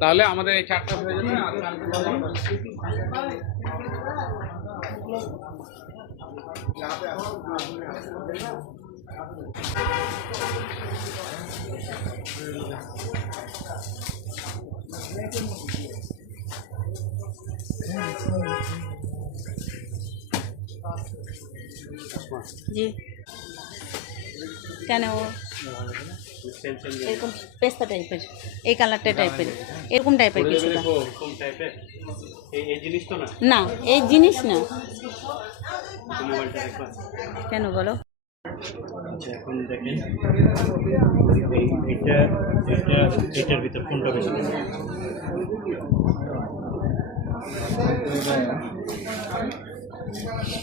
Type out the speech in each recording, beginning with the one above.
তাহলে আমাদের এই চারটা হয়ে যাবে। জি কেন এরকম পেস্তা টাইপের, এই কালারটা টাইপের, এরকম টাইপের কিছুটা না, এই জিনিস না। কেন বলো? এখন দেখেন এটার ভিতর কোনটা বেশি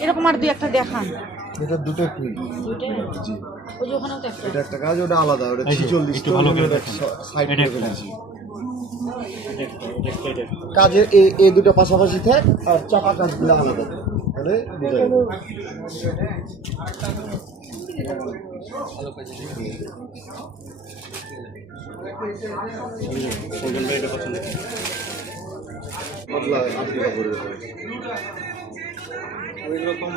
এরকম আর দুই একটা দেখান। এটা দুটো ফ্রি। জি ওই যে ওখানেও তো একটা। এটা একটা কাজ, ওটা আলাদা, ওটা 46 একটু ভালো করে দেখেন। সাইড করে ফেলেছি। এটা কাজের এই দুটো পাশাপাশি থাক আর চাপা কাজগুলো আলাদা, তাহলে বুঝা যাবে। এটা পছন্দ পাতলা আটটি কাপড়ের উপরে। ওই রকম